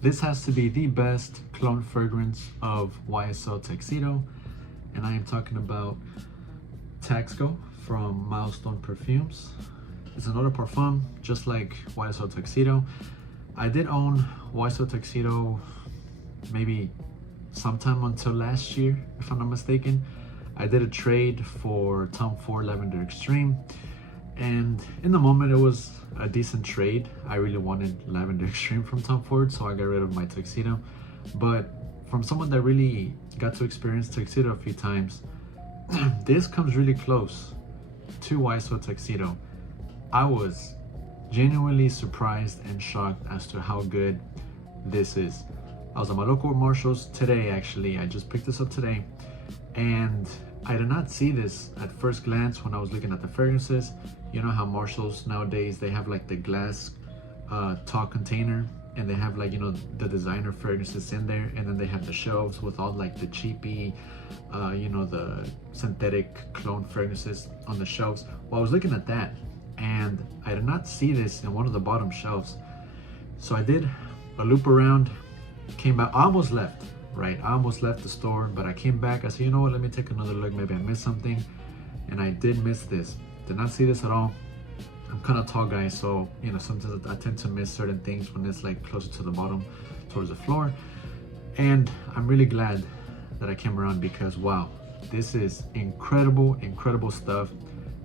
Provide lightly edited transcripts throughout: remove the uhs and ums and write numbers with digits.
This has to be the best cologne fragrance of YSL Tuxedo, and I am talking about Tuxedo from Milestone Perfumes. It's another parfum, just like YSL Tuxedo. I did own YSL Tuxedo maybe sometime until last year, if I'm not mistaken. I did a trade for Tom Ford Lavender Extreme, and in the moment it was a decent trade. I really wanted Lavender Extreme from Tom Ford, so I got rid of my Tuxedo. But from someone that really got to experience Tuxedo a few times, this comes really close to YSL Tuxedo. I was genuinely surprised and shocked as to how good this is. I was at my local Marshalls today, actually. I just picked this up today, and I did not see this at first glance when I was looking at the fragrances. You know how Marshalls nowadays, they have like the glass tall container, and they have like, you know, the designer fragrances in there, and then they have the shelves with all like the cheapy, you know, the synthetic cologne fragrances on the shelves. Well, I was looking at that, and I did not see this in one of the bottom shelves. So I did a loop around, came back, I almost left, right? I almost left the store, but I came back. I said, you know what, let me take another look. Maybe I missed something. And I did miss this. Did not see this at all. I'm kind of tall guy, so, you know, sometimes I tend to miss certain things when it's like closer to the bottom, towards the floor. And I'm really glad that I came around, because wow, this is incredible, incredible stuff.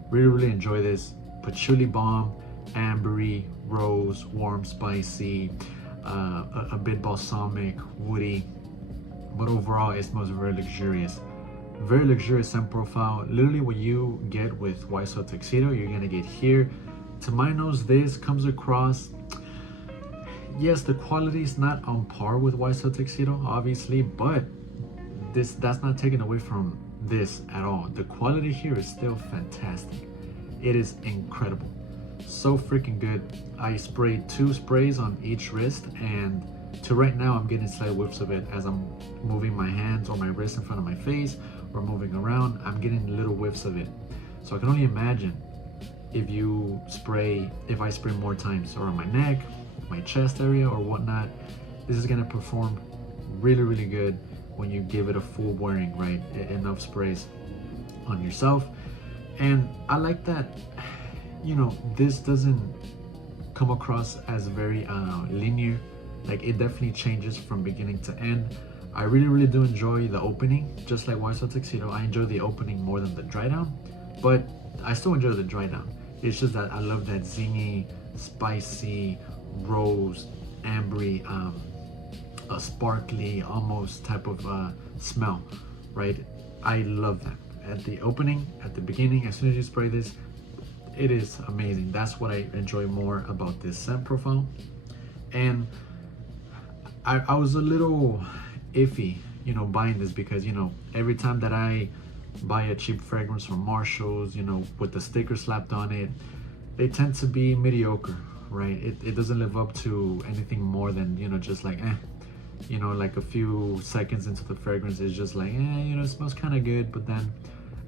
Really, really enjoy this. Patchouli balm, ambery, rose, warm, spicy, a bit balsamic, woody, but overall it smells very luxurious. Very luxurious scent profile. Literally what you get with YSL Tuxedo, you're gonna get here. To my nose, this comes across, yes, the quality is not on par with YSL Tuxedo, obviously, but that's not taken away from this at all. The quality here is still fantastic. It is incredible. So freaking good. I sprayed 2 sprays on each wrist, and to right now I'm getting slight whiffs of it as I'm moving my hands or my wrist in front of my face or moving around. I'm getting little whiffs of it. So I can only imagine if I spray more times, or on my neck, my chest area or whatnot, this is gonna perform really, really good when you give it a full wearing, right? Enough sprays on yourself. And I like that, you know, this doesn't come across as very linear. Like, it definitely changes from beginning to end. I really, really do enjoy the opening, just like YSL Tuxedo. I enjoy the opening more than the dry down, but I still enjoy the dry down. It's just that I love that zingy, spicy, rose, ambery, a sparkly almost type of smell, right? I love that. At the opening, at the beginning, as soon as you spray this, it is amazing. That's what I enjoy more about this scent profile. And I was a little iffy, you know, buying this, because, you know, every time that I buy a cheap fragrance from Marshalls, you know, with the sticker slapped on it, they tend to be mediocre, right? It doesn't live up to anything more than, you know, just like, you know, like a few seconds into the fragrance, it's just like, you know, it smells kind of good, but then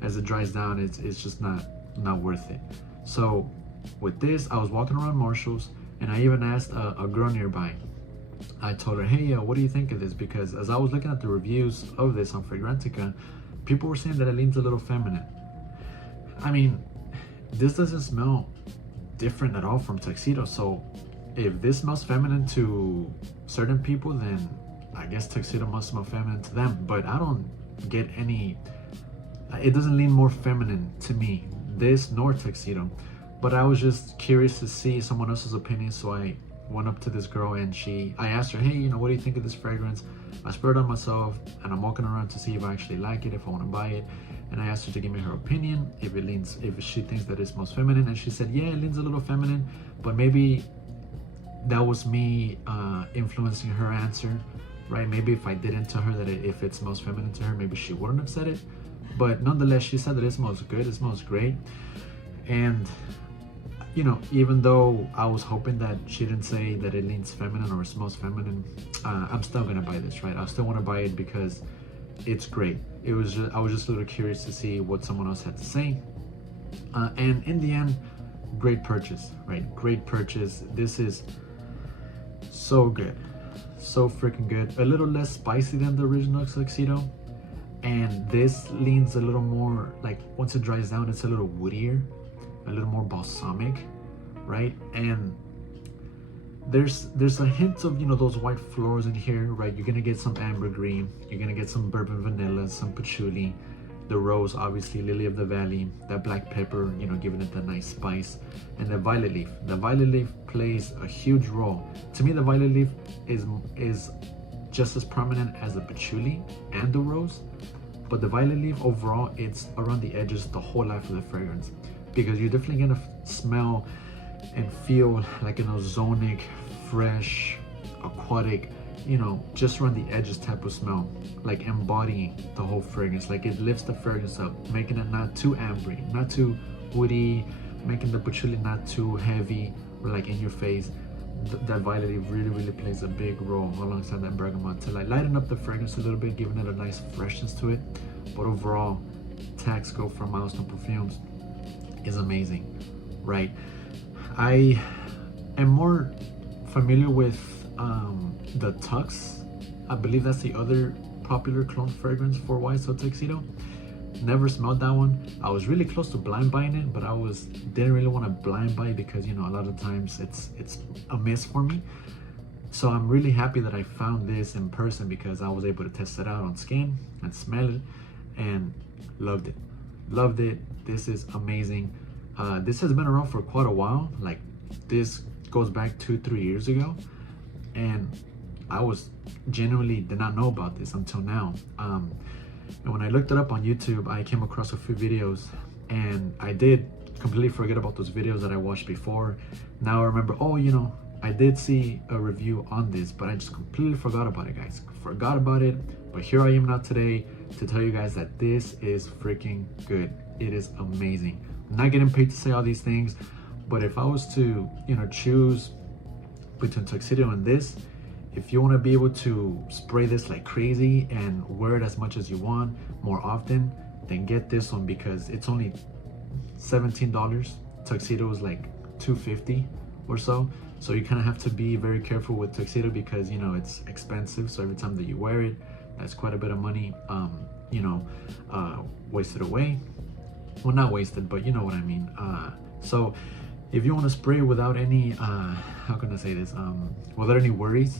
as it dries down, it's just not worth it. So with this, I was walking around Marshalls, and I even asked a girl nearby. I told her, hey, what do you think of this? Because as I was looking at the reviews of this on Fragrantica, people were saying that it leans a little feminine. I mean, this doesn't smell different at all from Tuxedo. So if this smells feminine to certain people, then I guess Tuxedo must smell feminine to them. But I don't get any, it doesn't lean more feminine to me, this nor Tuxedo. But I was just curious to see someone else's opinion, so I went up to this girl, and I asked her, hey, you know, what do you think of this fragrance? I sprayed it on myself, and I'm walking around to see if I actually like it, if I want to buy it. And I asked her to give me her opinion, if she thinks that it smells feminine. And she said, yeah, it leans a little feminine, but maybe that was me influencing her answer, right? Maybe if I didn't tell her that if it smells feminine to her, maybe she wouldn't have said it. But nonetheless, she said that it smells good, it smells great. And you know, even though I was hoping that she didn't say that it leans feminine or it smells feminine, I'm still gonna buy this, right? I still want to buy it because it's great. I was just a little curious to see what someone else had to say, and in the end, great purchase, right? Great purchase. This is so good, so freaking good. A little less spicy than the original Tuxedo, and this leans a little more, like once it dries down, it's a little woodier, a little more balsamic, right? And there's a hint of, you know, those white florals in here, right? You're gonna get some ambergris, you're gonna get some bourbon vanilla, some patchouli, the rose, obviously lily of the valley, that black pepper, you know, giving it that nice spice, and the violet leaf. The violet leaf plays a huge role. To me, the violet leaf is just as prominent as the patchouli and the rose, but the violet leaf overall, it's around the edges the whole life of the fragrance, because you're definitely gonna smell and feel like an ozonic, fresh, aquatic, you know, just around the edges type of smell, like embodying the whole fragrance. Like it lifts the fragrance up, making it not too ambery, not too woody, making the patchouli not too heavy or like in your face. That violet leaf really plays a big role alongside that bergamot to like lighten up the fragrance a little bit, giving it a nice freshness to it. But overall, Tuxedo from Milestone Perfumes is amazing, right? I am more familiar with the Tux. I believe that's the other popular cologne fragrance for YSL Tuxedo. Never smelled that one. I was really close to blind buying it, but didn't really want to blind buy it because, you know, a lot of times it's a miss for me. So I'm really happy that I found this in person, because I was able to test it out on skin and smell it and loved it. Loved it. This is amazing. This has been around for quite a while. Like this goes back 2-3 years ago, and I was genuinely did not know about this until now. And when I looked it up on YouTube, I came across a few videos, and I did completely forget about those videos that I watched before. Now I remember, oh, you know, I did see a review on this, but I just completely forgot about it, guys. Forgot about it, but here I am now today to tell you guys that this is freaking good. It is amazing. I'm not getting paid to say all these things, but if I was to, you know, choose between Tuxedo and this, if you want to be able to spray this like crazy and wear it as much as you want more often, then get this one, because it's only $17. Tuxedo is like $2.50 or so. So you kind of have to be very careful with Tuxedo, because, you know, it's expensive. So every time that you wear it, that's quite a bit of money, you know, wasted away. Well, not wasted, but you know what I mean. So if you want to spray without any, how can I say this, without any worries,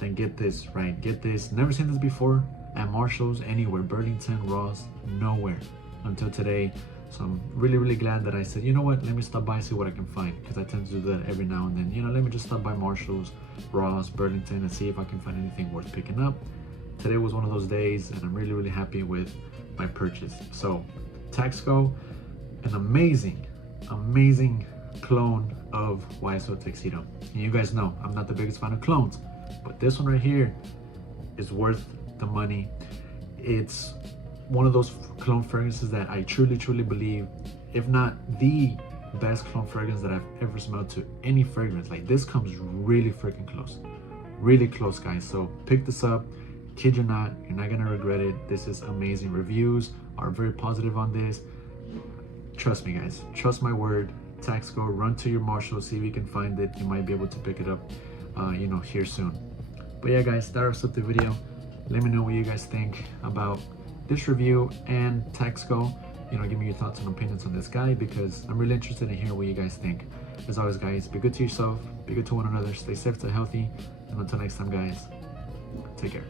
then get this, right? Get this. Never seen this before at Marshall's, anywhere, Burlington, Ross, nowhere until today. So I'm really glad that I said, you know what, let me stop by, see what I can find, because I tend to do that every now and then. You know, let me just stop by Marshall's, Ross, Burlington, and see if I can find anything worth picking up. Today was one of those days, and I'm really happy with my purchase. So Tuxedo, an amazing clone of YSL Tuxedo. And you guys know I'm not the biggest fan of clones, but this one right here is worth the money. It's one of those cologne fragrances that I truly believe, if not the best cologne fragrance that I've ever smelled to any fragrance. Like this comes really freaking close, really close, guys. So pick this up. Kid you not, you're not gonna regret it. This is amazing. Reviews are very positive on this. Trust me, guys, trust my word. Tuxedo, run to your Marshall, see if you can find it. You might be able to pick it up, you know, here soon. But yeah, guys, that wraps up the video. Let me know what you guys think about this review and Tuxedo. You know, give me your thoughts and opinions on this guy, because I'm really interested in hearing what you guys think. As always, guys, be good to yourself, be good to one another, stay safe, stay healthy, and until next time, guys, take care.